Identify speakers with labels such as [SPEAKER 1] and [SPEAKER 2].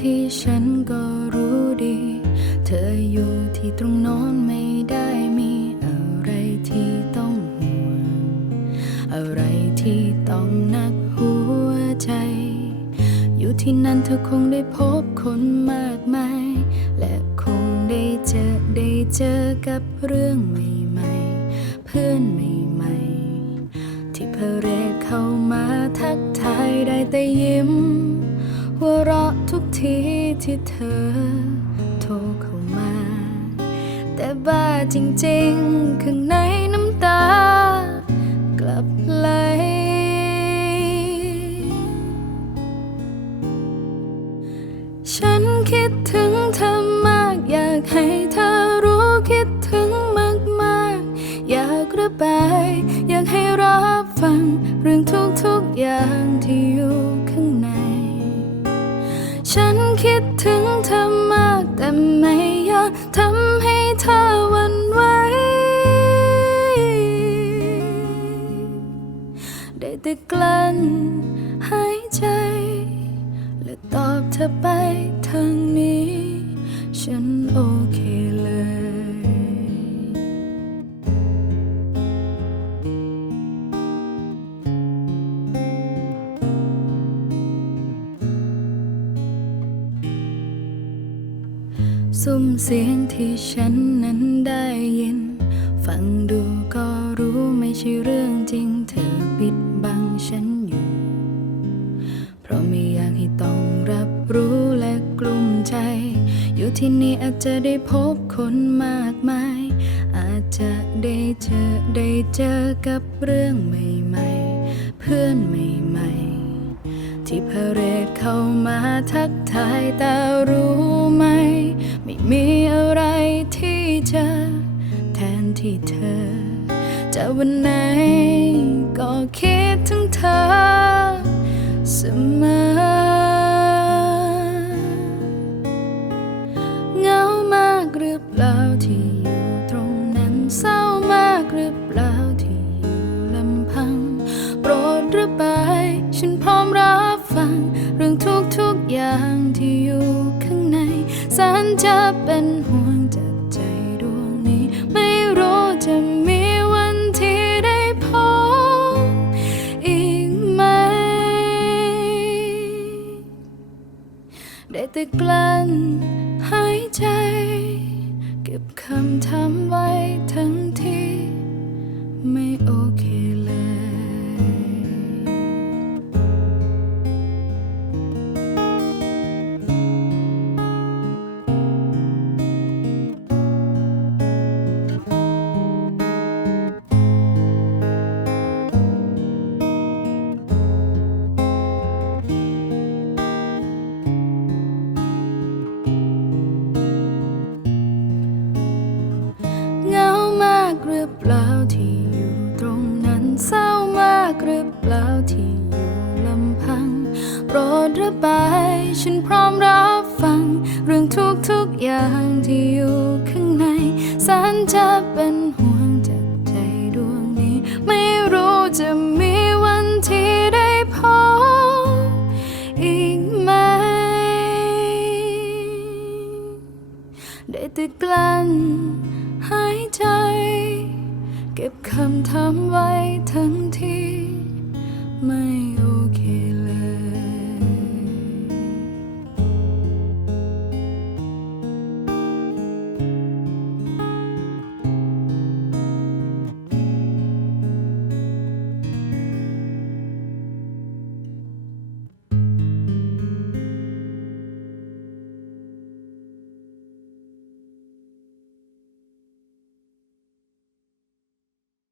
[SPEAKER 1] ที่ฉันก็รู้ดี เธออยู่ที่ตรงน้นไม่ได้มีอะไรที่ต้องห่วง อะไรที่ต้องนักหัวใจ อยู่ที่นั่นเธอคงได้พบคนมากมาย และคงได้เจอได้เจอกับเรื่องใหม่ๆ เพื่อนใหม่ๆ ที่เพเรเข้ามาทักทายได้แต่ยิ้ม หัวเราะทุกทีที่เธอโทรเข้ามา แต่บ้าจริงๆ ข้างในน้ำตา กลับไหลฉันคิดถึงเธอมากอยากให้เธอรู้คิดถึงมากมากๆอยากระบาย อยากให้รับฟังเรื่องทุก คิดถึงเธอมากแต่ไม่อยากทำให้เธอหวันไหว ได้แต่กลั้นหายใจ และตอบเธอไปทางนี้ ฉันโอเค ซุ้มเสียงที่ฉันนั้นได้ยิน ฟังดูก็รู้ไม่ใช่เรื่องจริง เธอปิดบังฉันอยู่ เพราะไม่อยากให้ต้องรับรู้และกลุ้มใจ อยู่ที่นี่อาจจะได้พบคนมากมาย อาจจะได้เจอได้เจอกับเรื่องใหม่ๆ เพื่อนใหม่ๆ ที่พเรดเข้ามาทักทายแต่รู้ไหม วันไหน ก็คิดถึงเธอเสมอเหงามากหรือเปล่าที่อยู่ตรงนั้นเศร้ามากหรือเปล่าที่อยู่ลำพัง โปรดระบายฉันพร้อมรับฟัง เรื่องทุกทุกๆอย่างที่อยู่ข้างในแสนจะเป็นห่วงจากใจดวงนี้ ไม่รู้จะมี แต่กลั้นหายใจ เก็บคำถามไว้ทั้งที่ไม่โอเค เปล่าที่อยู่ลำพัง โปรดระบาย ฉันพร้อมรับฟัง เรื่องทุกทุกๆอย่างที่อยู่ข้างในแสนจะเป็นห่วงจากใจดวงนี้ ไม่รู้จะมีวันที่ได้พบอีกไหม ได้แต่กลั้นหายใจ เก็บคำถามไว้ทั้งที่ 没有